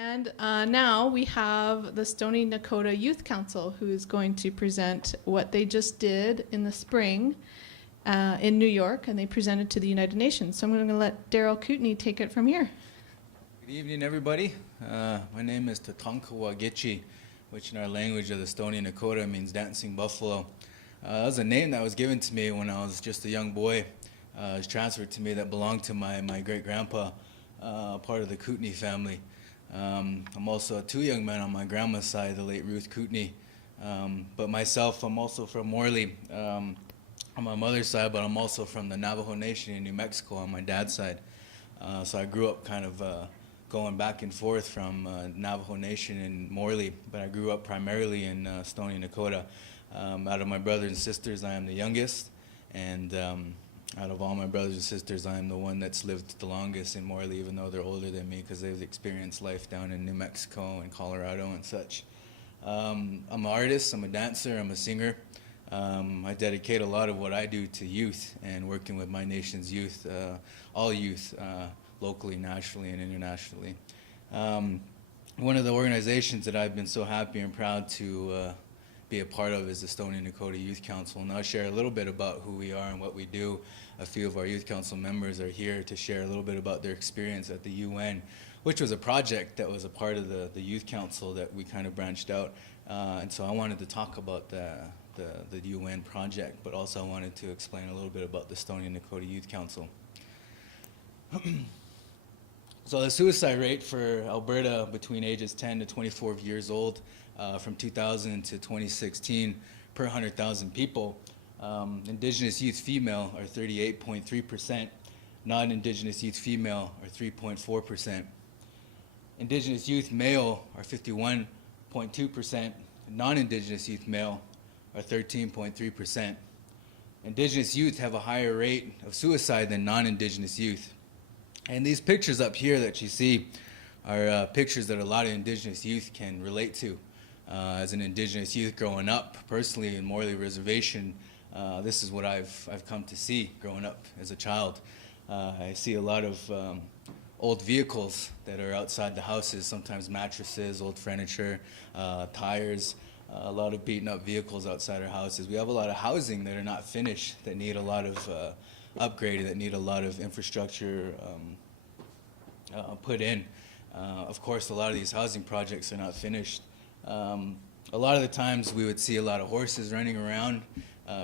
And now we have the Stoney Nakoda Youth Council, who is going to present what they just did in the spring in New York, and they presented to the United Nations. So I'm going to let Daryl Kootenay take it from here. Good evening, everybody. My name is Tatankawa Gichi, which in our language of the Stoney Nakoda means dancing buffalo. That was a name that was given to me when I was just a young boy. It was transferred to me that belonged to my great-grandpa, part of the Kootenay family. I'm also two young men on my grandma's side, the late Ruth Kootenay. But myself, I'm also from Morley on my mother's side, but I'm also from the Navajo Nation in New Mexico on my dad's side. So I grew up kind of going back and forth from Navajo Nation and Morley, but I grew up primarily in Stoney Nakoda. Out of my brothers and sisters, I am the youngest, and out of all my brothers and sisters, I am the one that's lived the longest in Morley, even though they're older than me, because they've experienced life down in New Mexico and Colorado and such. I'm an artist, I'm a dancer, I'm a singer. I dedicate a lot of what I do to youth and working with my nation's youth, all youth, locally, nationally, and internationally. One of the organizations that I've been so happy and proud to be a part of is the Stoney Nakoda Youth Council, and I'll share a little bit about who we are and what we do. A few of our youth council members are here to share a little bit about their experience at the UN, which was a project that was a part of the youth council that we kind of branched out, and so I wanted to talk about the UN project, but also I wanted to explain a little bit about the Stoney Nakoda Youth Council. So the suicide rate for Alberta between ages 10 to 24 years old from 2000 to 2016 per 100,000 people, Indigenous youth female are 38.3%, non-Indigenous youth female are 3.4%. Indigenous youth male are 51.2%, non-Indigenous youth male are 13.3%. Indigenous youth have a higher rate of suicide than non-Indigenous youth. And these pictures up here that you see are pictures that a lot of Indigenous youth can relate to. As an Indigenous youth growing up, personally in Morley Reservation, this is what I've come to see growing up as a child. I see a lot of old vehicles that are outside the houses, sometimes mattresses, old furniture, tires, a lot of beaten up vehicles outside our houses. We have a lot of housing that are not finished, that need a lot of upgraded, that need a lot of infrastructure put in. Of course, a lot of these housing projects are not finished. A lot of the times we would see a lot of horses running around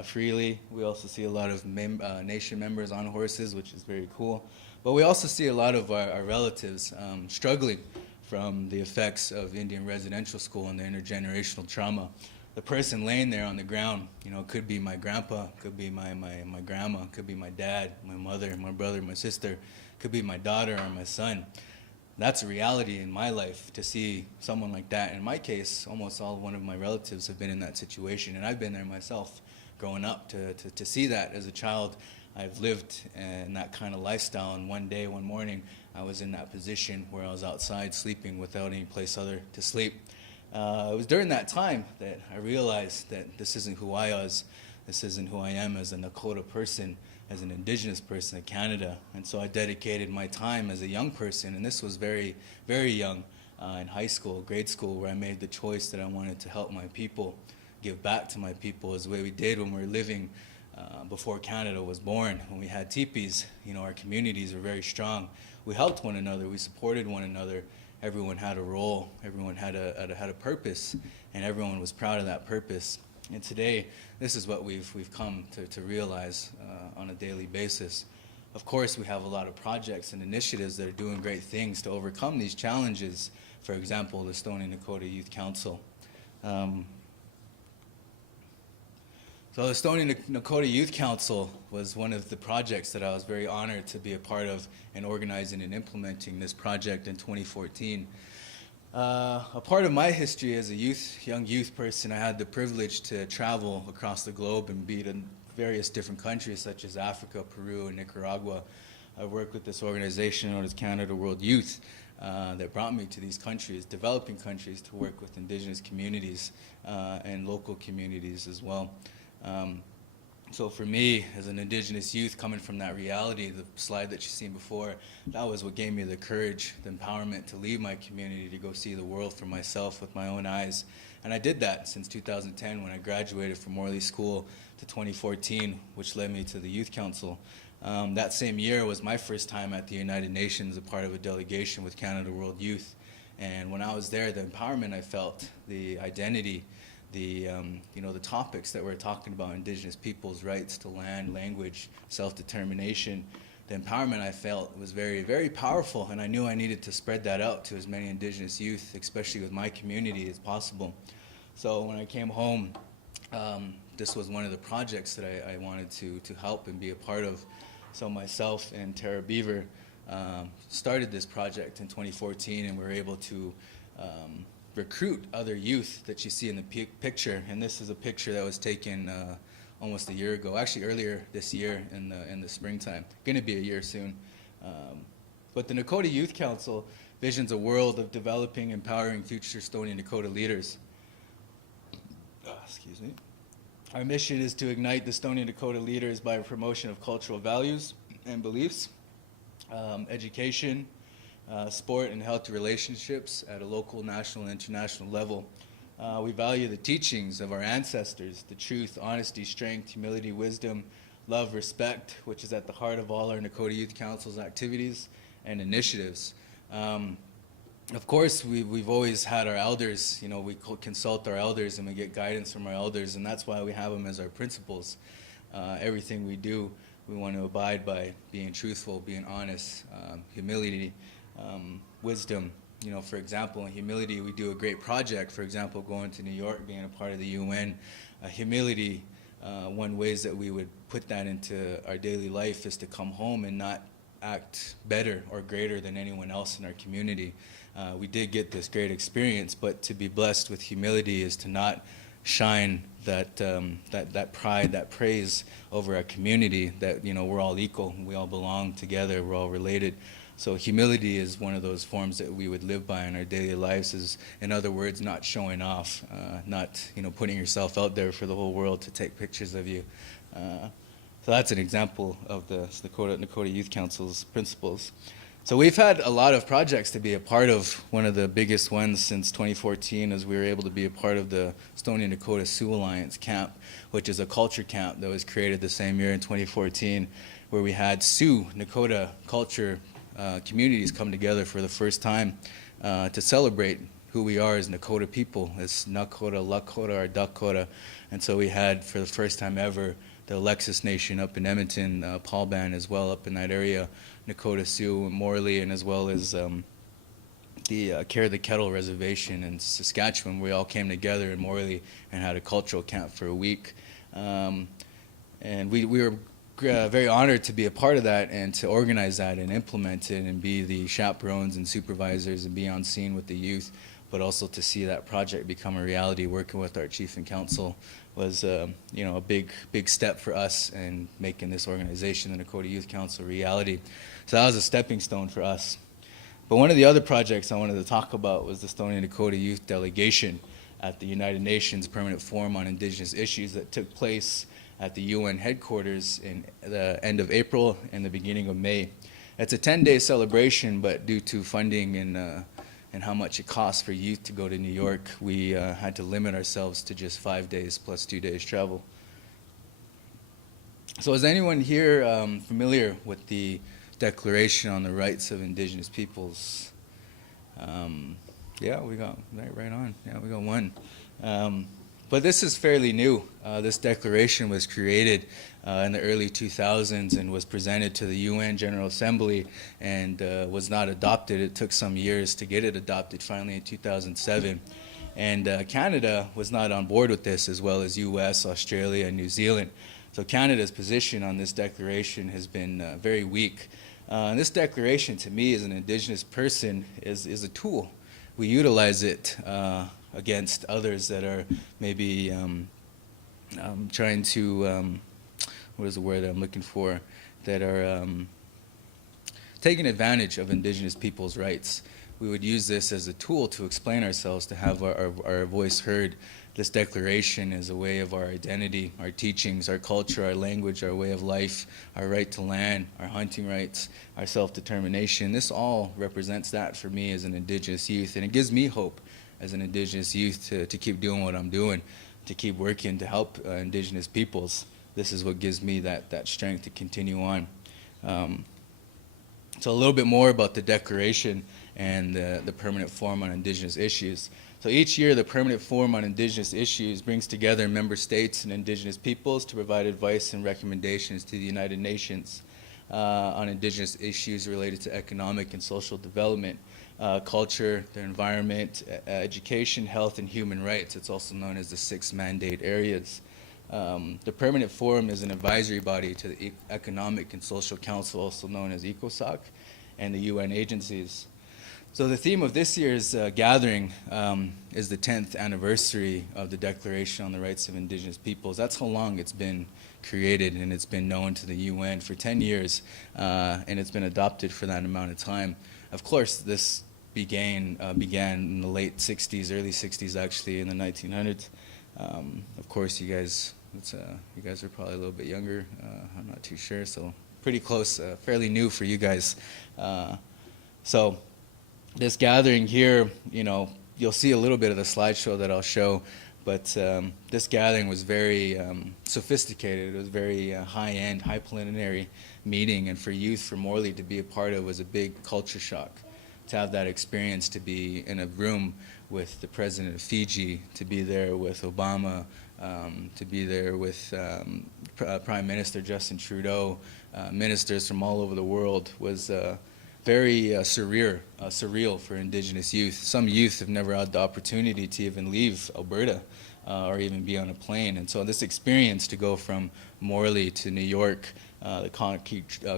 freely. We also see a lot of nation members on horses, which is very cool. But we also see a lot of our relatives struggling from the effects of Indian residential school and the intergenerational trauma. The person laying there on the ground, you know, could be my grandpa, could be my grandma, could be my dad, my mother, my brother, my sister, could be my daughter or my son. That's a reality in my life, to see someone like that. In my case, almost all one of my relatives have been in that situation, and I've been there myself growing up to see that as a child. I've lived in that kind of lifestyle, and one day, one morning, I was in that position where I was outside sleeping without any place other to sleep. It was during that time that I realized that this isn't who I was, this isn't who I am as a Nakota person, as an Indigenous person in Canada. And so I dedicated my time as a young person, and this was very, very young, in high school, grade school, where I made the choice that I wanted to help my people, give back to my people as the way we did when we were living before Canada was born. When we had teepees, you know, our communities were very strong. We helped one another, we supported one another. Everyone had a role, everyone had a purpose, and everyone was proud of that purpose. And today, this is what we've come to realize on a daily basis. Of course, we have a lot of projects and initiatives that are doing great things to overcome these challenges. For example, the Stoney Nakoda Youth Council. So the Stoney Nakoda Youth Council was one of the projects that I was very honored to be a part of in organizing and implementing this project in 2014. A part of my history as a young youth person, I had the privilege to travel across the globe and be in various different countries such as Africa, Peru, and Nicaragua. I worked with this organization known as Canada World Youth that brought me to these countries, developing countries, to work with Indigenous communities and local communities as well. So for me, as an Indigenous youth coming from that reality, the slide that you've seen before, that was what gave me the courage, the empowerment to leave my community, to go see the world for myself with my own eyes. And I did that since 2010 when I graduated from Morley School to 2014, which led me to the Youth Council. That same year was my first time at the United Nations, a part of a delegation with Canada World Youth. And when I was there, the empowerment I felt, the identity, the topics that we're talking about, Indigenous peoples' rights to land, language, self-determination, the empowerment I felt was very, very powerful, and I knew I needed to spread that out to as many Indigenous youth, especially with my community, as possible. So when I came home, this was one of the projects that I wanted to help and be a part of. So myself and Tara Beaver started this project in 2014, and we were able to recruit other youth that you see in the picture. And this is a picture that was taken almost a year ago, actually earlier this year in the springtime. Going to be a year soon. But the Nakoda Youth Council visions a world of developing, empowering future Stoney Nakoda leaders. Excuse me. Our mission is to ignite the Stoney Nakoda leaders by a promotion of cultural values and beliefs, education, sport and healthy relationships at a local, national, and international level. We value the teachings of our ancestors, the truth, honesty, strength, humility, wisdom, love, respect, which is at the heart of all our Nakoda Youth Council's activities and initiatives. Of course, we've always had our elders, we consult our elders and we get guidance from our elders, and that's why we have them as our principals. Everything we do, we want to abide by being truthful, being honest, humility, wisdom. For example, in humility, we do a great project. For example, going to New York, being a part of the UN. Humility, one ways that we would put that into our daily life is to come home and not act better or greater than anyone else in our community. We did get this great experience, but to be blessed with humility is to not shine that pride, that praise over our community, that we're all equal, we all belong together, we're all related. So humility is one of those forms that we would live by in our daily lives, is, in other words, not showing off, not putting yourself out there for the whole world to take pictures of you. So that's an example of the Nakoda Youth Council's principles. So we've had a lot of projects to be a part of. One of the biggest ones since 2014 is we were able to be a part of the Stoney Nakoda Sioux Alliance camp, which is a culture camp that was created the same year in 2014, where we had Sioux Nakoda culture communities come together for the first time to celebrate who we are as Nakoda people, as Nakoda, Lakota, or Dakota. And so we had, for the first time ever, the Alexis Nation up in Edmonton, Paul Band as well up in that area, Nakota Sioux, Morley, and as well as the Care the Kettle Reservation in Saskatchewan. We all came together in Morley and had a cultural camp for a week. And we were very honored to be a part of that and to organize that and implement it and be the chaperones and supervisors and be on scene with the youth, but also to see that project become a reality, working with our chief and council was a big step for us in making this organization, the Nakoda Youth Council, reality. So that was a stepping stone for us. But one of the other projects I wanted to talk about was the Stoney Nakoda Youth Delegation at the United Nations Permanent Forum on Indigenous Issues that took place at the UN headquarters in the end of April and the beginning of May. It's a 10-day celebration, but due to funding and how much it costs for youth to go to New York, we had to limit ourselves to just 5 days plus 2 days travel. So is anyone here familiar with the Declaration on the Rights of Indigenous Peoples? Yeah, we got right on. Yeah, we got one. But this is fairly new. This declaration was created in the early 2000s and was presented to the UN General Assembly and was not adopted. It took some years to get it adopted, finally in 2007. And Canada was not on board with this, as well as US, Australia, and New Zealand. So Canada's position on this declaration has been very weak. And this declaration, to me, as an Indigenous person, is a tool. We utilize it against others that are maybe trying to, what is the word I'm looking for, that are taking advantage of Indigenous people's rights. we would use this as a tool to explain ourselves, to have our voice heard. This declaration is a way of our identity, our teachings, our culture, our language, our way of life, our right to land, our hunting rights, our self-determination. This all represents that for me as an Indigenous youth, and it gives me hope as an Indigenous youth to keep doing what I'm doing, to keep working to help Indigenous peoples. This is what gives me that strength to continue on. So a little bit more about the Declaration and the Permanent Forum on Indigenous Issues. So each year, the Permanent Forum on Indigenous Issues brings together member states and Indigenous peoples to provide advice and recommendations to the United Nations on Indigenous issues related to economic and social development, culture, the environment, education, health, and human rights. It's also known as the 6 mandate areas. The Permanent Forum is an advisory body to the Economic and Social Council, also known as ECOSOC, and the UN agencies. So the theme of this year's gathering is the 10th anniversary of the Declaration on the Rights of Indigenous Peoples. That's how long it's been created, and it's been known to the UN for 10 years, and it's been adopted for that amount of time. Of course, this began in the late 60s, early 60s actually, in the 1900s. Of course, you guys are probably a little bit younger. I'm not too sure, so pretty close, fairly new for you guys. So this gathering here, you'll see a little bit of the slideshow that I'll show, but this gathering was very sophisticated. It was very high-end, high-plenary meeting, and for youth from Morley to be a part of was a big culture shock. To have that experience, to be in a room with the president of Fiji, to be there with Obama, to be there with Prime Minister Justin Trudeau, ministers from all over the world, was very surreal for Indigenous youth. Some youth have never had the opportunity to even leave Alberta or even be on a plane. And so this experience to go from Morley to New York, the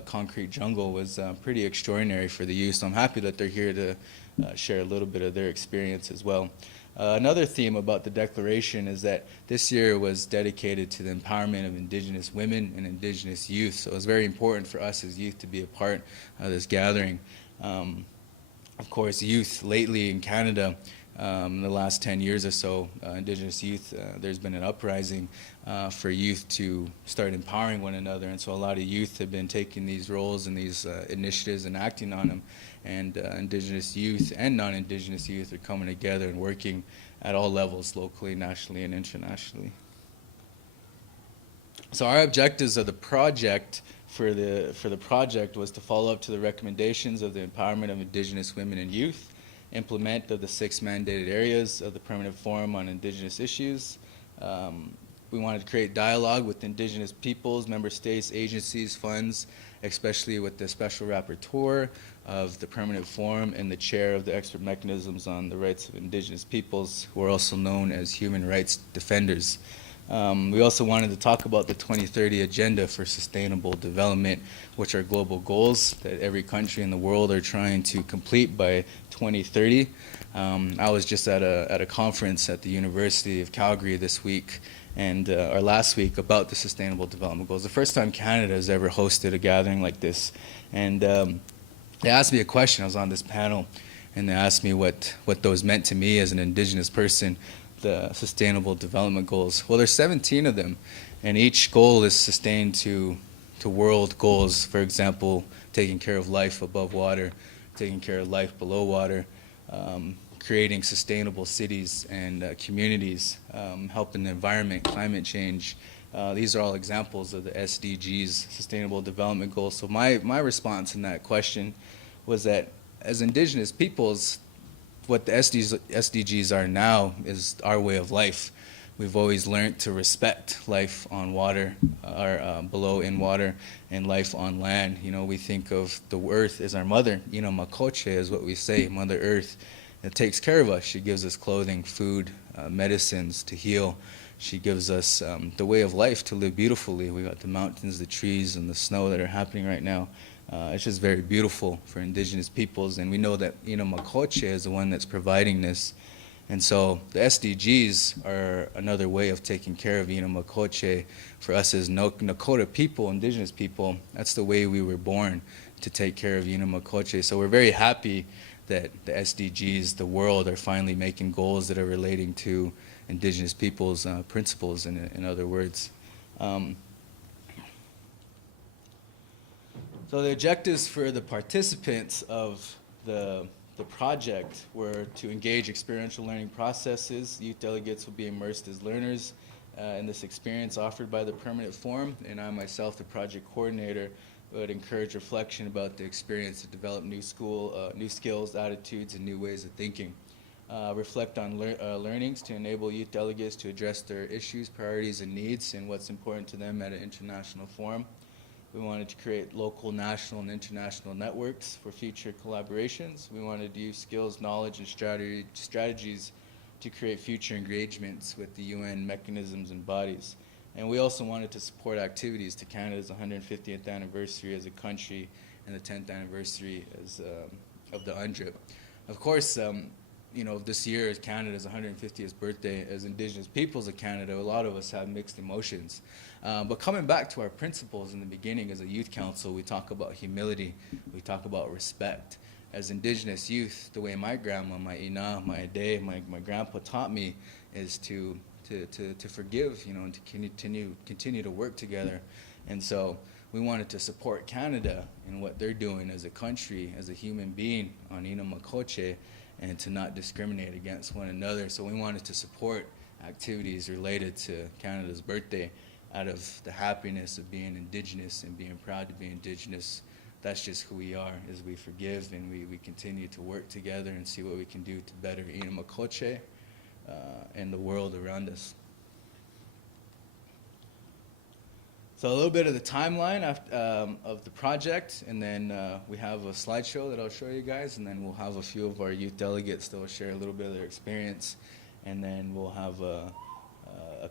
concrete jungle, was pretty extraordinary for the youth. So I'm happy that they're here to share a little bit of their experience as well. Another theme about the Declaration is that this year was dedicated to the empowerment of Indigenous women and Indigenous youth. So it was very important for us as youth to be a part of this gathering. Of course, youth lately in Canada, in the last 10 years or so, Indigenous youth, there's been an uprising for youth to start empowering one another. And so a lot of youth have been taking these roles and these initiatives and acting on them. And Indigenous youth and non-Indigenous youth are coming together and working at all levels, locally, nationally, and internationally. So our objectives of the project for the project was to follow up to the recommendations of the empowerment of Indigenous women and youth, implement of the 6 mandated areas of the Permanent Forum on Indigenous Issues. We wanted to create dialogue with Indigenous peoples, member states, agencies, funds, especially with the Special Rapporteur of the Permanent Forum and the chair of the expert mechanisms on the rights of Indigenous peoples, who are also known as human rights defenders. We also wanted to talk about the 2030 Agenda for Sustainable Development, which are global goals that every country in the world are trying to complete by 2030. I was just at a conference at the University of Calgary this week, or last week, about the Sustainable Development Goals. The first time Canada has ever hosted a gathering like this. And they asked me a question. I was on this panel, and they asked me what those meant to me as an Indigenous person, the Sustainable Development Goals. Well, there's 17 of them, and each goal is sustained to world goals. For example, taking care of life above water, taking care of life below water, creating sustainable cities and communities, helping the environment, climate change. These are all examples of the SDGs, Sustainable Development Goals. So my response in that question was that as Indigenous peoples, what the SDGs are now is our way of life. We've always learned to respect life on water, or below in water, and life on land. We think of the earth as our mother. Makoche is what we say, Mother Earth. It takes care of us. She gives us clothing, food, medicines to heal. She gives us the way of life to live beautifully. We got the mountains, the trees, and the snow that are happening right now. It's just very beautiful for Indigenous peoples, and we know that Makoche is the one that's providing this. And so the SDGs are another way of taking care of Makoche. For us as Nakoda people, Indigenous people, that's the way we were born, to take care of Makoche. So we're very happy that the SDGs, the world, are finally making goals that are relating to Indigenous peoples' principles, in other words. So the objectives for the participants of the project were to engage experiential learning processes. Youth delegates will be immersed as learners in this experience offered by the permanent forum, and I myself, the project coordinator, would encourage reflection about the experience to develop new skills, attitudes, and new ways of thinking. Reflect on learnings to enable youth delegates to address their issues, priorities, and needs, and what's important to them at an international forum. We wanted to create local, national, and international networks for future collaborations. We wanted to use skills, knowledge, and strategies to create future engagements with the UN mechanisms and bodies. And we also wanted to support activities to Canada's 150th anniversary as a country and the 10th anniversary of the UNDRIP. Of course, this year is Canada's 150th birthday as Indigenous peoples of Canada. A lot of us have mixed emotions. But coming back to our principles in the beginning as a youth council, we talk about humility, we talk about respect. As Indigenous youth, the way my grandma, my ina, my ade, my grandpa taught me is to forgive, and to continue to work together. And so we wanted to support Canada in what they're doing as a country, as a human being on Ina Makoche, and to not discriminate against one another. So we wanted to support activities related to Canada's birthday out of the happiness of being Indigenous and being proud to be Indigenous. That's just who we are, is we forgive and we continue to work together and see what we can do to better Ina Makoche and the world around us. So a little bit of the timeline of the project, and then we have a slideshow that I'll show you guys, and then we'll have a few of our youth delegates that will share a little bit of their experience, and then we'll have a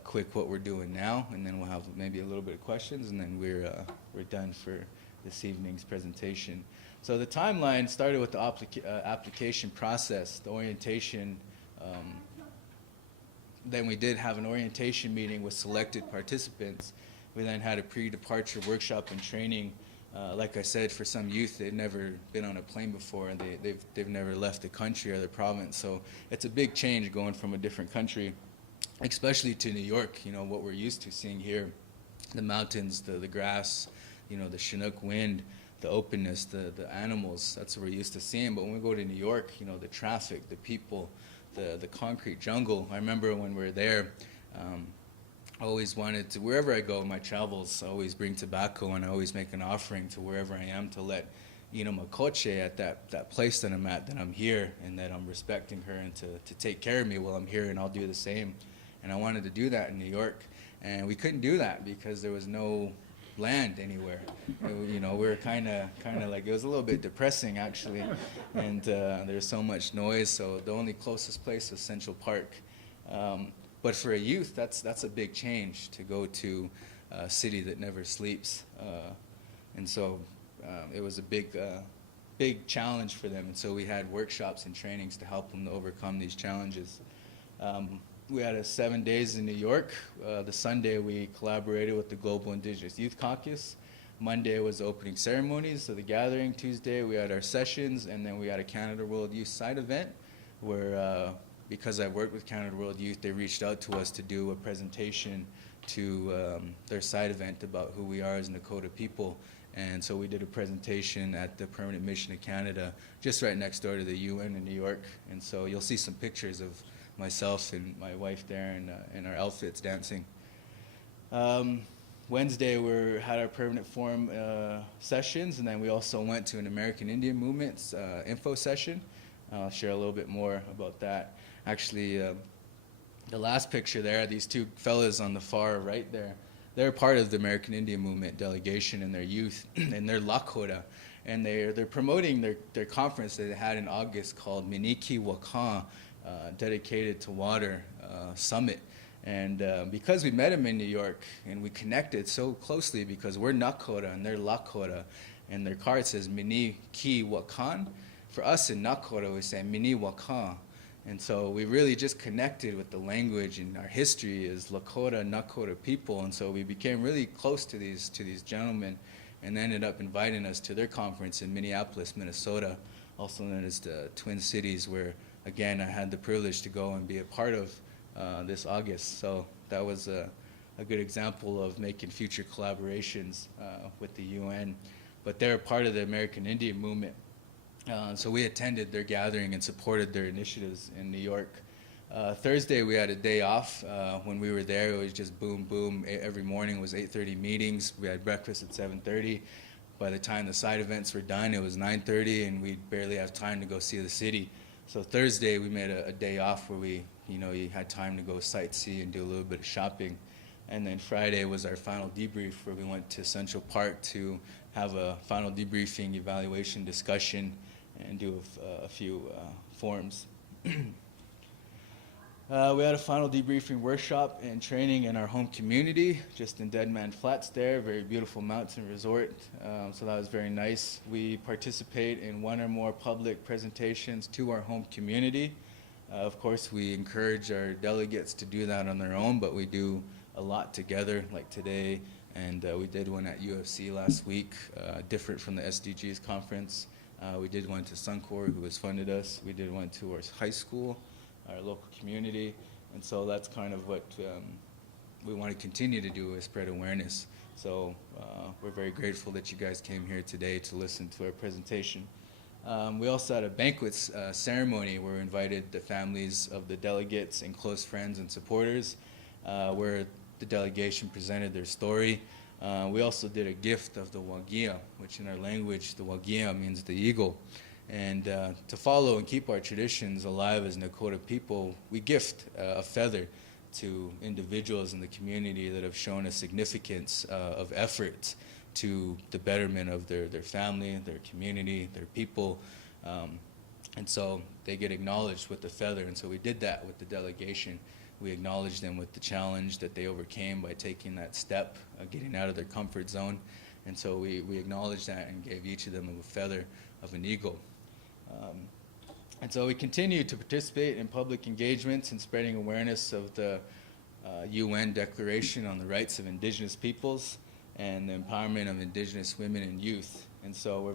quick what we're doing now, and then we'll have maybe a little bit of questions, and then we're done for this evening's presentation. So the timeline started with the application process, the orientation. Then we did have an orientation meeting with selected participants. We then had a pre-departure workshop and training. Like I said, for some youth, they've never been on a plane before, and they've never left the country or the province. So it's a big change going from a different country, especially to New York. What we're used to seeing here, the mountains, the grass, the Chinook wind, the openness, the animals. That's what we're used to seeing. But when we go to New York, the traffic, the people, the concrete jungle. I remember when we were there, I always wanted to, wherever I go in my travels, I always bring tobacco, and I always make an offering to wherever I am to let Ina Makoche at that place that I'm at, that I'm here, and that I'm respecting her, and to take care of me while I'm here, and I'll do the same. And I wanted to do that in New York, and we couldn't do that because there was no land anywhere. We were kind of like, it was a little bit depressing actually, and there's so much noise, so the only closest place was Central Park. But for a youth, that's a big change, to go to a city that never sleeps. And so it was a big challenge for them. And so we had workshops and trainings to help them to overcome these challenges. We had 7 days in New York. The Sunday we collaborated with the Global Indigenous Youth Caucus. Monday was the opening ceremonies, so the gathering. Tuesday we had our sessions, and then we had a Canada World Youth side event where because I worked with Canada World Youth, they reached out to us to do a presentation to their side event about who we are as Nakota people. And so we did a presentation at the Permanent Mission of Canada, just right next door to the UN in New York. And so you'll see some pictures of myself and my wife there in our outfits dancing. Wednesday we had our permanent forum sessions, and then we also went to an American Indian Movement info session. I'll share a little bit more about that. Actually, the last picture there, these two fellas on the far right there, they're part of the American Indian Movement delegation, and their youth, and they're Lakota, and they're promoting their conference that they had in August called Miniki Wakan, dedicated to water summit. And because we met them in New York, and we connected so closely because we're Nakota and they're Lakota, and their card says Miniki Wakan. For us in Nakota, we say Mini Wakan. And so we really just connected with the language, and our history is Lakota, Nakota people. And so we became really close to these gentlemen, and they ended up inviting us to their conference in Minneapolis, Minnesota also known as the Twin Cities, where, again, I had the privilege to go and be a part of this August. So that was a good example of making future collaborations with the UN. But they're part of the American Indian movement. So we attended their gathering and supported their initiatives in New York. Thursday we had a day off. When we were there, it was just boom, boom. Every morning was 8:30 meetings. We had breakfast at 7:30. By the time the side events were done, it was 9:30, and we'd barely have time to go see the city. So Thursday we made a day off where you had time to go sightsee and do a little bit of shopping. And then Friday was our final debrief, where we went to Central Park to have a final debriefing, evaluation, discussion, and do a few forums. We had a final debriefing workshop and training in our home community, just in Dead Man Flats there, very beautiful mountain resort. So that was very nice. We participate in one or more public presentations to our home community. Of course, we encourage our delegates to do that on their own, but we do a lot together, like today, and we did one at UFC last week, different from the SDGs conference. We did one to Suncor, who has funded us. We did one to our high school, our local community, and so that's kind of what we want to continue to do, is spread awareness. So we're very grateful that you guys came here today to listen to our presentation. We also had a banquet ceremony where we invited the families of the delegates and close friends and supporters, where the delegation presented their story. We also did a gift of the wagia, which in our language, the wagia means the eagle. And to follow and keep our traditions alive as Nakoda people, we gift a feather to individuals in the community that have shown a significance of effort to the betterment of their family, their community, their people. And so they get acknowledged with the feather. And so we did that with the delegation. We acknowledged them with the challenge that they overcame by taking that step, getting out of their comfort zone. And so we acknowledged that and gave each of them a feather of an eagle. And so we continue to participate in public engagements and spreading awareness of the UN Declaration on the Rights of Indigenous Peoples and the empowerment of Indigenous women and youth. And so we're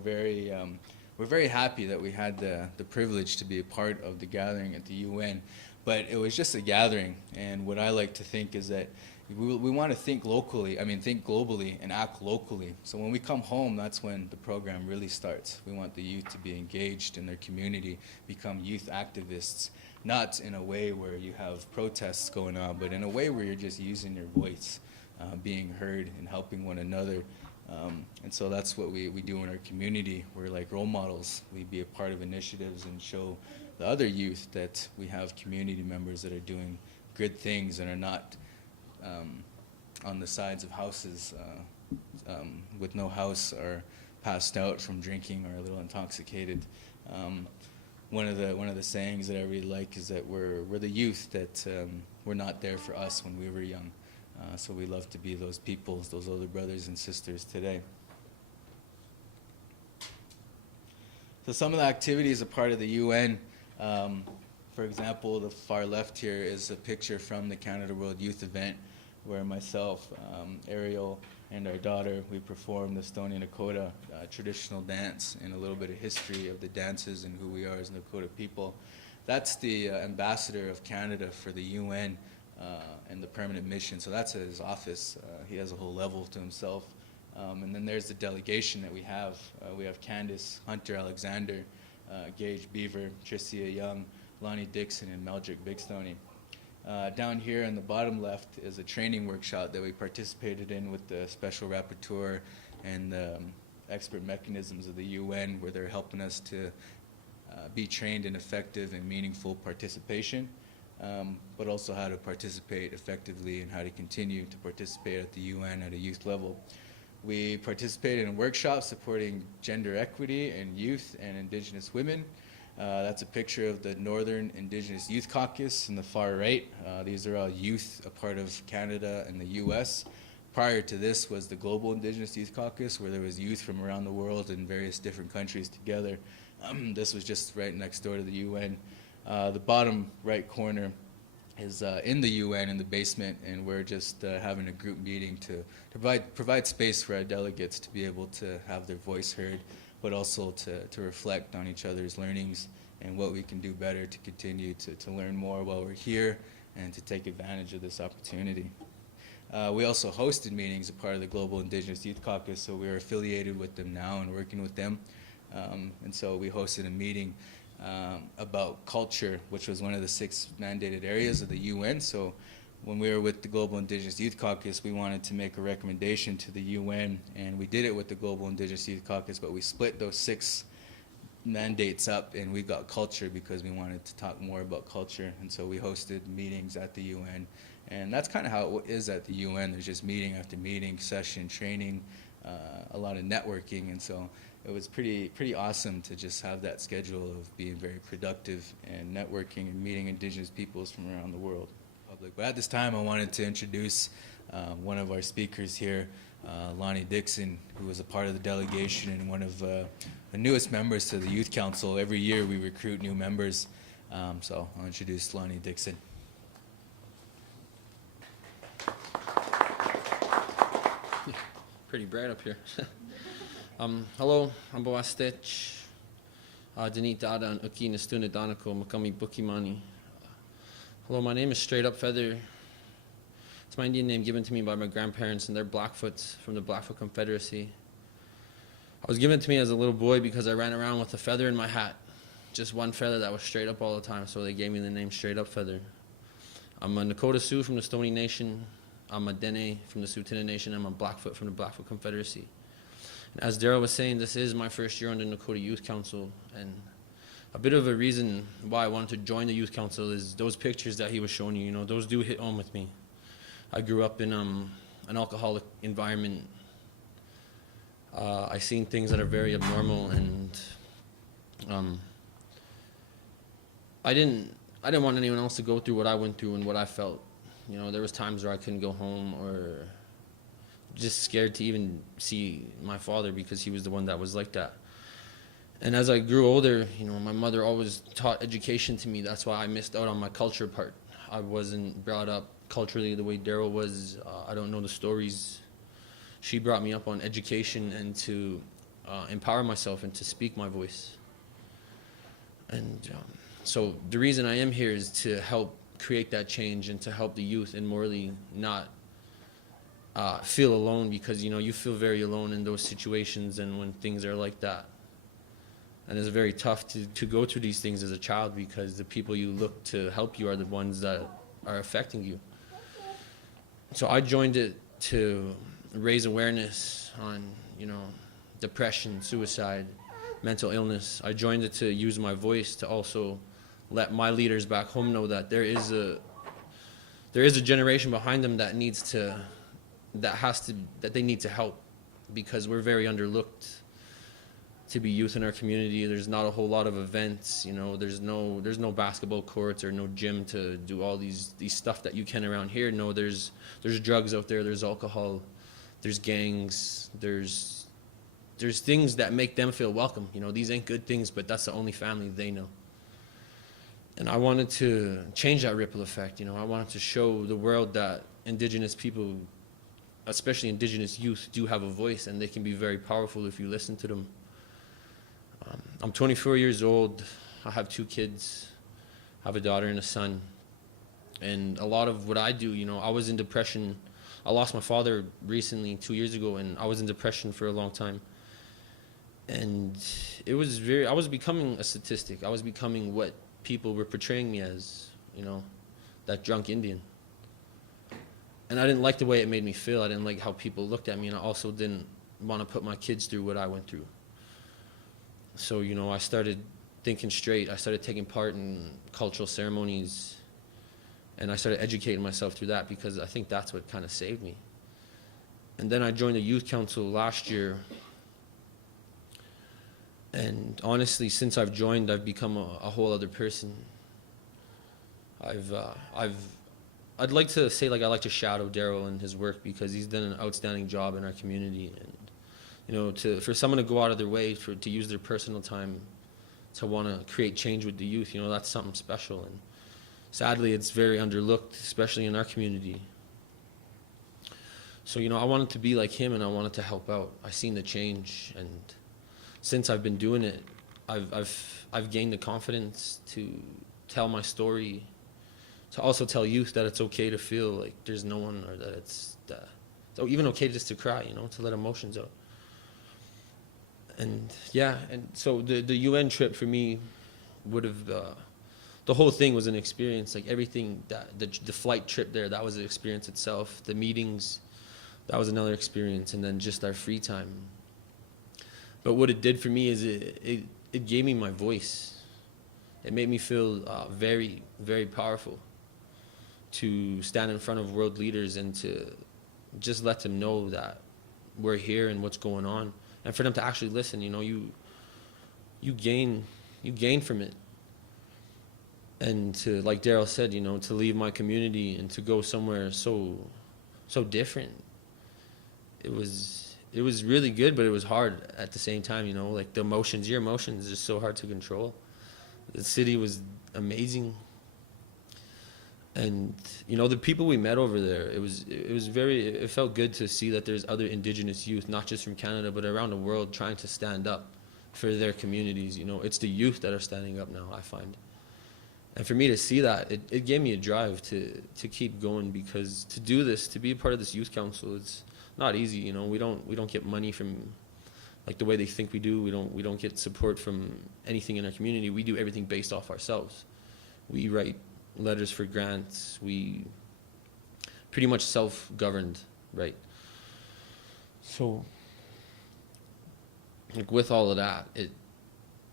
very happy that we had the privilege to be a part of the gathering at the UN. But it was just a gathering, and what I like to think is that we want to think globally and act locally. So when we come home, that's when the program really starts. We want the youth to be engaged in their community, become youth activists, not in a way where you have protests going on, but in a way where you're just using your voice, being heard and helping one another. And so that's what we do in our community. We're like role models. We be a part of initiatives and show the other youth that we have community members that are doing good things and are not on the sides of houses with no house or passed out from drinking or a little intoxicated. One of the sayings that I really like is that we're the youth that were not there for us when we were young. So we love to be those people, those older brothers and sisters today. So some of the activities are part of the UN. For example, the far left here is a picture from the Canada World Youth event where myself, Ariel, and our daughter, we performed the Stoney Nakoda traditional dance and a little bit of history of the dances and who we are as Nakota people. That's the ambassador of Canada for the UN and the permanent mission. So that's his office. He has a whole level to himself. And then there's the delegation that we have. We have Candace, Hunter Alexander, Gage Beaver, Tricia Young, Lonnie Dixon, and Meldrick Bigstone. Down here on the bottom left is a training workshop that we participated in with the Special Rapporteur and the expert mechanisms of the UN, where they're helping us to be trained in effective and meaningful participation, but also how to participate effectively and how to continue to participate at the UN at a youth level. We participated in workshops supporting gender equity and youth and Indigenous women. That's a picture of the Northern Indigenous Youth Caucus in the far right. These are all youth, a part of Canada and the US. Prior to this was the Global Indigenous Youth Caucus, where there was youth from around the world in various different countries together. This was just right next door to the UN. The bottom right corner is in the UN in the basement, and we're just having a group meeting to provide space for our delegates to be able to have their voice heard. but also to reflect on each other's learnings and what we can do better to continue to learn more while we're here and to take advantage of this opportunity. We also hosted meetings as part of the Global Indigenous Youth Caucus, so we're affiliated with them now and working with them. And so we hosted a meeting about culture, which was one of the 6 mandated areas of the UN. So when we were with the Global Indigenous Youth Caucus, we wanted to make a recommendation to the UN, and we did it with the Global Indigenous Youth Caucus, but we split those 6 mandates up, and we got culture because we wanted to talk more about culture. And so we hosted meetings at the UN, and that's kind of how it is at the UN. There's just meeting after meeting, session, training, a lot of networking, and so it was pretty awesome to just have that schedule of being very productive and networking and meeting Indigenous peoples from around the world. But at this time, I wanted to introduce one of our speakers here, Lonnie Dixon, who was a part of the delegation and one of the newest members to the Youth Council. Every year we recruit new members, so I'll introduce Lonnie Dixon. Pretty bright up here. Hello, I'm Boastech. Dinita Ada and Uki Nastuna Danako Makami Bukimani. Hello, my name is Straight Up Feather. It's my Indian name given to me by my grandparents and they're Blackfoots from the Blackfoot Confederacy. I was given to me as a little boy because I ran around with a feather in my hat. Just one feather that was straight up all the time, so they gave me the name Straight Up Feather. I'm a Dakota Sioux from the Stoney Nation. I'm a Dene from the Sioux Nation. I'm a Blackfoot from the Blackfoot Confederacy. And as Daryl was saying, this is my first year on the Dakota Youth Council, and a bit of a reason why I wanted to join the Youth Council is those pictures that he was showing you. You know, those do hit home with me. I grew up in an alcoholic environment. I seen things that are very abnormal, and I didn't want anyone else to go through what I went through and what I felt. You know, there was times where I couldn't go home or just scared to even see my father because he was the one that was like that. And as I grew older, you know, my mother always taught education to me. That's why I missed out on my culture part. I wasn't brought up culturally the way Daryl was. I don't know the stories. She brought me up on education and to empower myself and to speak my voice. And so the reason I am here is to help create that change and to help the youth and morally not feel alone, because, you know, you feel very alone in those situations and when things are like that. And it's very tough to go through these things as a child because the people you look to help you are the ones that are affecting you. So I joined it to raise awareness on, you know, depression, suicide, mental illness. I joined it to use my voice to also let my leaders back home know that there is a generation behind them that they need to help, because we're very underlooked to be youth in our community. There's not a whole lot of events, you know, there's no basketball courts or no gym to do all these stuff that you can around here. No, there's drugs out there, there's alcohol, there's gangs, there's things that make them feel welcome. You know, these ain't good things, but that's the only family they know. And I wanted to change that ripple effect. You know, I wanted to show the world that Indigenous people, especially Indigenous youth, do have a voice, and they can be very powerful if you listen to them. I'm 24 years old. I have 2 kids. I have a daughter and a son. And a lot of what I do, you know, I was in depression. I lost my father recently, 2 years ago, and I was in depression for a long time. And I was becoming a statistic. I was becoming what people were portraying me as, you know, that drunk Indian. And I didn't like the way it made me feel. I didn't like how people looked at me, and I also didn't want to put my kids through what I went through. So, you know, I started thinking straight. I started taking part in cultural ceremonies, and I started educating myself through that, because I think that's what kind of saved me. And then I joined the Youth Council last year. And honestly, since I've joined, I've become a whole other person. I'd like to say, like, I like to shadow Daryl and his work, because he's done an outstanding job in our community. And, you know, for someone to go out of their way to use their personal time to want to create change with the youth, you know, that's something special. And sadly, it's very underlooked, especially in our community. So, you know, I wanted to be like him, and I wanted to help out. I seen the change, and since I've been doing it, I've gained the confidence to tell my story, to also tell youth that it's okay to feel like there's no one, or that it's even okay just to cry, you know, to let emotions out. And yeah, and so the UN trip for me would have, the whole thing was an experience. Like everything, that the flight trip there, that was an experience itself. The meetings, that was another experience, and then just our free time. But what it did for me is it gave me my voice. It made me feel very, very powerful to stand in front of world leaders and to just let them know that we're here and what's going on, and for them to actually listen. You know, you gain from it. And to, like Daryl said, you know, to leave my community and to go somewhere so different, it was really good, but it was hard at the same time. You know, like your emotions are so hard to control. The city was amazing, and you know, the people we met over there, it felt good to see that there's other Indigenous youth, not just from Canada but around the world, trying to stand up for their communities. You know, it's the youth that are standing up now, I find. And for me to see that, it gave me a drive to keep going, because to do this, to be a part of this youth council, it's not easy. You know, we don't get money from, like, the way they think we do. We don't get support from anything in our community. We do everything based off ourselves. We write letters for grants. We pretty much self-governed, right? So, like, with all of that,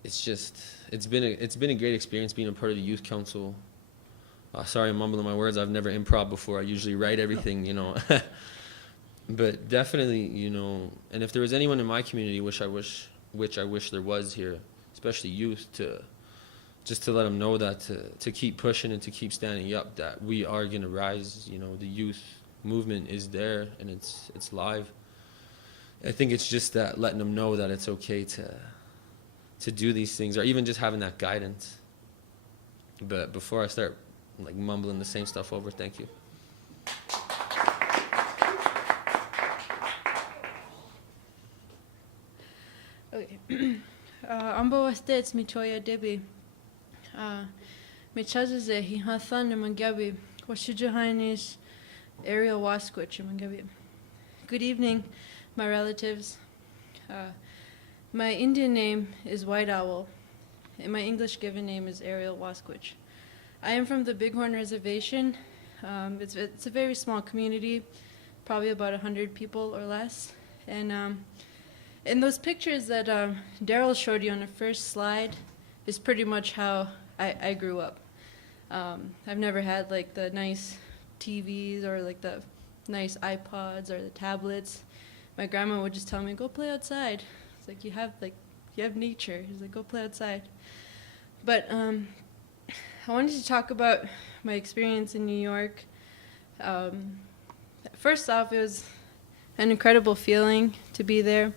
it's been a great experience being a part of the youth council. Sorry, I'm mumbling my words. I've never improv before. I usually write everything, you know. But definitely, you know, and if there was anyone in my community, which I wish there was here, especially youth, to let them know that to keep pushing and to keep standing up, that we are gonna rise. You know, the youth movement is there and it's live. I think it's just that letting them know that it's okay to do these things, or even just having that guidance. But before I start, like, mumbling the same stuff over, thank you. Okay. Ambo states Michoya Debi. Michazaze he hathan mangabi. Washijuhainis Ariel Wasquich mangabi. Good evening, my relatives. My Indian name is White Owl, and my English given name is Ariel Wasquich. I am from the Bighorn Reservation. It's a very small community, probably about 100 people or less. And in those pictures that Daryl showed you on the first slide is pretty much how I grew up. I've never had, like, the nice TVs or, like, the nice iPods or the tablets. My grandma would just tell me, go play outside. It's like, you have nature. He's like, go play outside. But I wanted to talk about my experience in New York. First off, it was an incredible feeling to be there.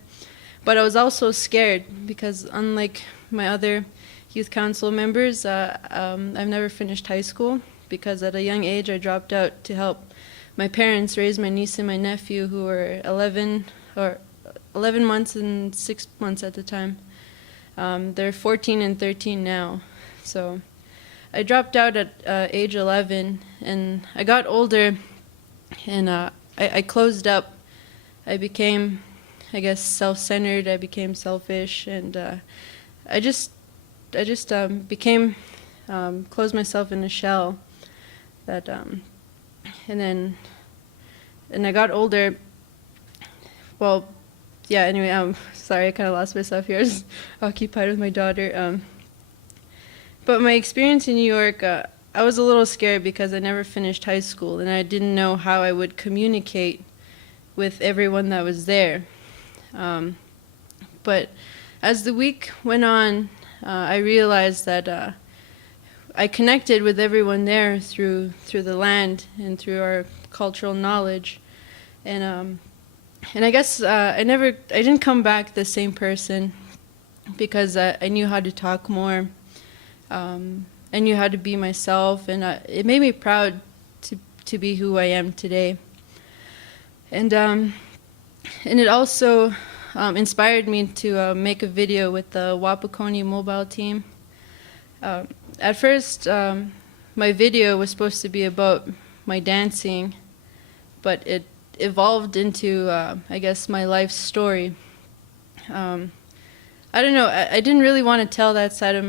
But I was also scared because, unlike my other youth council members, I've never finished high school, because at a young age I dropped out to help my parents raise my niece and my nephew, who were 11 months and 6 months at the time. They're 14 and 13 now. So I dropped out at age 11, and I got older, and I closed up. I became, I guess, self-centered. I became selfish, and I just became, closed myself in a shell. That, and I got older. Well, yeah. Anyway, sorry, I kind of lost myself here. I was occupied with my daughter. But my experience in New York, I was a little scared because I never finished high school, and I didn't know how I would communicate with everyone that was there. But as the week went on, I realized that I connected with everyone there through the land and through our cultural knowledge, and I guess I didn't come back the same person, because I knew how to talk more. I knew how to be myself, and it made me proud to be who I am today. And it also inspired me to make a video with the Wapakoni mobile team. At first, my video was supposed to be about my dancing, but it evolved into, I guess, my life story. I don't know, I didn't really want to tell that side of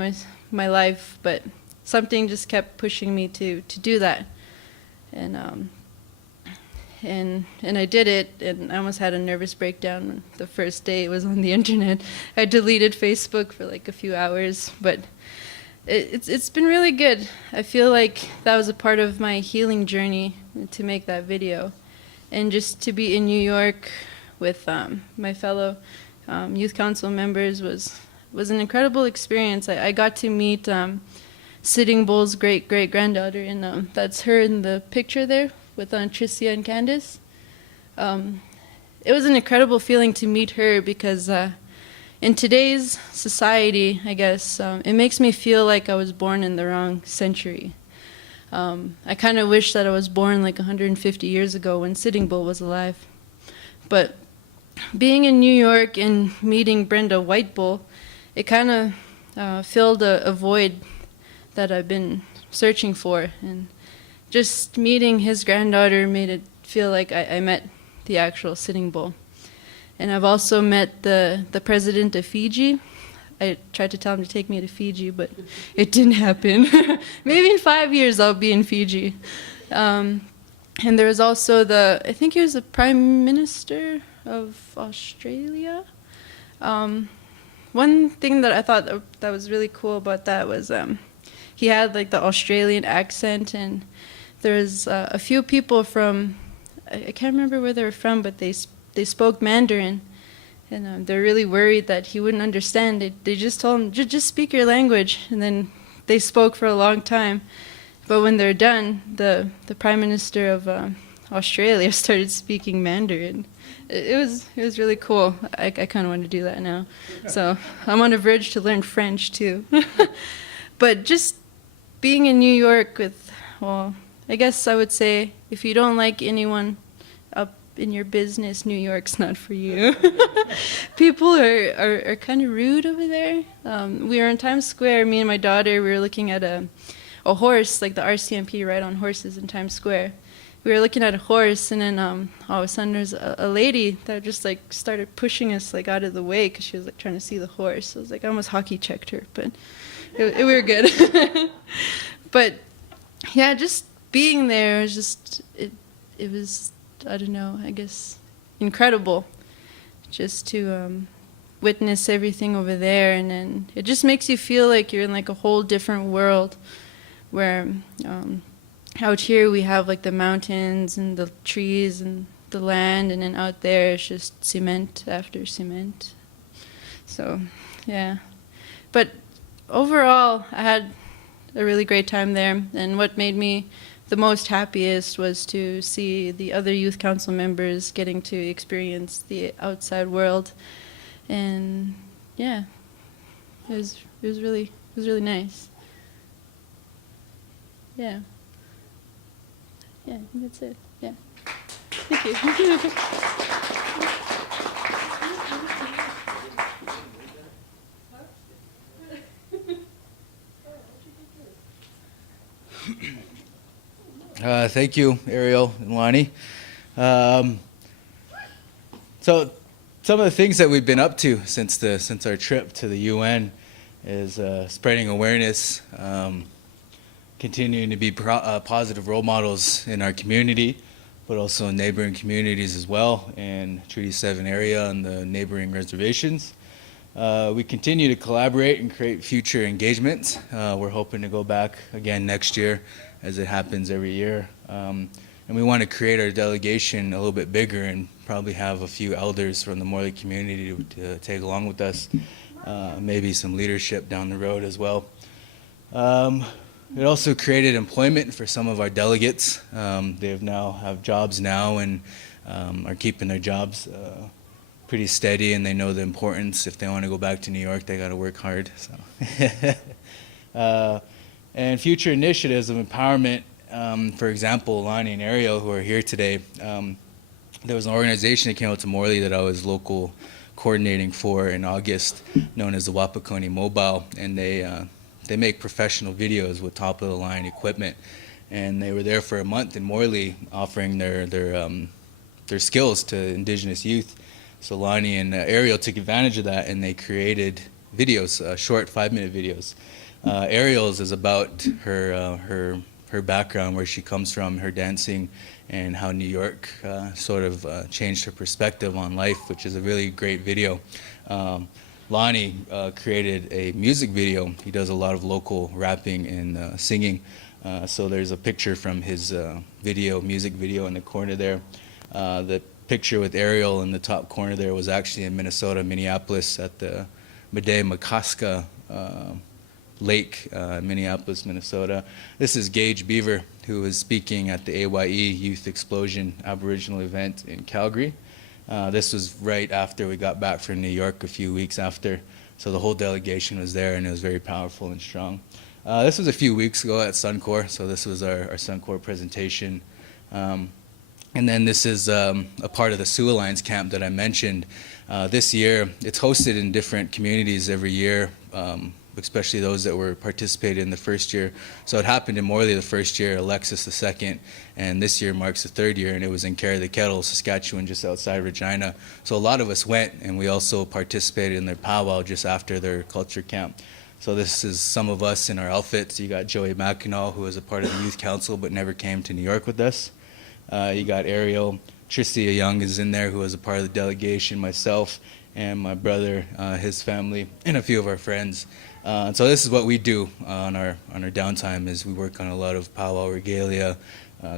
my life, but something just kept pushing me to do that. And I did it, and I almost had a nervous breakdown the first day it was on the internet. I deleted Facebook for like a few hours, but it's been really good. I feel like that was a part of my healing journey to make that video. And just to be in New York with my fellow youth council members was an incredible experience. I got to meet Sitting Bull's great-great-granddaughter, and that's her in the picture there with Tricia and Candace. It was an incredible feeling to meet her because in today's society, I guess, it makes me feel like I was born in the wrong century. I kind of wish that I was born like 150 years ago when Sitting Bull was alive. But being in New York and meeting Brenda White Bull, it kind of filled a void that I've been searching for. And just meeting his granddaughter made it feel like I met the actual Sitting Bull. And I've also met the president of Fiji. I tried to tell him to take me to Fiji, but it didn't happen. Maybe in 5 years I'll be in Fiji. And there was also I think he was the Prime Minister of Australia. One thing that I thought that was really cool about that was he had like the Australian accent, and there's a few people from, I can't remember where they were from, but they spoke Mandarin, and they're really worried that he wouldn't understand. They just told him, just speak your language, and then they spoke for a long time. But when they're done, the Prime Minister of Australia started speaking Mandarin. It was really cool. I kind of want to do that now. So I'm on the verge to learn French too. But just being in New York with, well, I guess I would say if you don't like anyone up in your business, New York's not for you. People are kind of rude over there. We were in Times Square, me and my daughter, we were looking at a horse, like the RCMP ride on horses in Times Square. We were looking at a horse, and then all of a sudden there's a lady that just like started pushing us like out of the way because she was like trying to see the horse. I was like, I almost hockey checked her, but we were good. But yeah, just being there was just it was, I don't know, I guess incredible just to witness everything over there, and then it just makes you feel like you're in like a whole different world where out here we have like the mountains and the trees and the land, and then out there it's just cement after cement. So yeah, but overall I had a really great time there, and what made me the most happiest was to see the other youth council members getting to experience the outside world, and yeah, it was really nice. Yeah, I think that's it. Yeah, thank you. Thank you, Ariel and Lonnie. So some of the things that we've been up to since our trip to the UN is spreading awareness, continuing to be positive role models in our community, but also in neighboring communities as well, in Treaty 7 area and the neighboring reservations. We continue to collaborate and create future engagements. We're hoping to go back again next year, as it happens every year. And we want to create our delegation a little bit bigger and probably have a few elders from the Morley community to take along with us, maybe some leadership down the road as well. It also created employment for some of our delegates. They have jobs now and are keeping their jobs pretty steady, and they know the importance. If they want to go back to New York, they got to work hard. So. And future initiatives of empowerment, for example, Lonnie and Ariel, who are here today, there was an organization that came out to Morley that I was local coordinating for in August, known as the Wapakoni Mobile, and they make professional videos with top-of-the-line equipment. And they were there for a month in Morley, offering their skills to Indigenous youth. So Lonnie and Ariel took advantage of that, and they created videos, short 5-minute videos. Ariel's is about her background, where she comes from, her dancing, and how New York sort of changed her perspective on life, which is a really great video. Lonnie created a music video. He does a lot of local rapping and singing. So there's a picture from his music video in the corner there. The picture with Ariel in the top corner there was actually in Minnesota, Minneapolis, at the Makaska Lake, Minneapolis, Minnesota. This is Gage Beaver, who was speaking at the AYE Youth Explosion Aboriginal event in Calgary. This was right after we got back from New York, a few weeks after. So the whole delegation was there, and it was very powerful and strong. This was a few weeks ago at Suncor, so this was our Suncor presentation. And then this is a part of the Sioux Alliance camp that I mentioned. This year, it's hosted in different communities every year, especially those that were participated in the first year. So it happened in Morley the first year, Alexis the second, and this year marks the third year, and it was in Carry the Kettle, Saskatchewan, just outside Regina. So a lot of us went, and we also participated in their powwow just after their culture camp. So this is some of us in our outfits. You got Joey Mackinac, who was a part of the youth council but never came to New York with us. You got Ariel. Tristia Young is in there, who was a part of the delegation, myself and my brother, his family, and a few of our friends. And so this is what we do on our downtime, is we work on a lot of powwow regalia,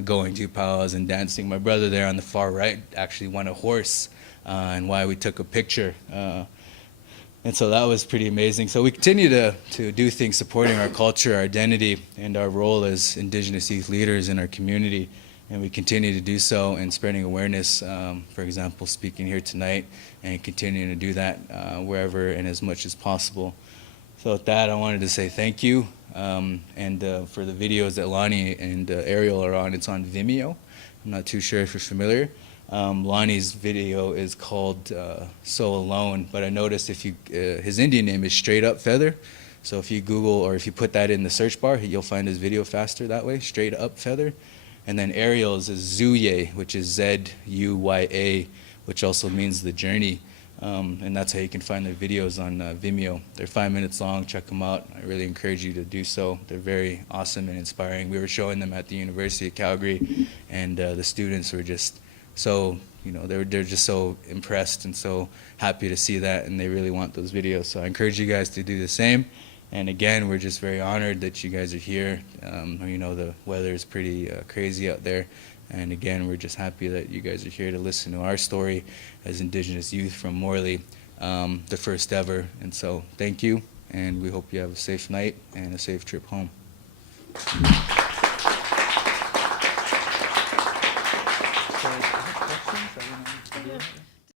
going to powwows and dancing. My brother there on the far right actually won a horse, and why we took a picture. And so that was pretty amazing. So we continue to do things supporting our culture, our identity, and our role as Indigenous youth leaders in our community. And we continue to do so and spreading awareness, for example, speaking here tonight, and continuing to do that wherever and as much as possible. So with that, I wanted to say thank you. And for the videos that Lonnie and Ariel are on, it's on Vimeo. I'm not too sure if you're familiar. Lonnie's video is called So Alone, but I noticed if you, his Indian name is Straight Up Feather. So if you Google, or if you put that in the search bar, you'll find his video faster that way, Straight Up Feather. And then Ariel's is Zuya, which is Z-U-Y-A, which also means the journey. And that's how you can find their videos on Vimeo. They're 5 minutes long. Check them out. I really encourage you to do so. They're very awesome and inspiring. We were showing them at the University of Calgary, and the students were just so, they're just so impressed and so happy to see that, and they really want those videos. So I encourage you guys to do the same. And again, we're just very honored that you guys are here. The weather is pretty crazy out there. And again, we're just happy that you guys are here to listen to our story as Indigenous youth from Morley, the first ever. And so thank you, and we hope you have a safe night and a safe trip home. Yeah.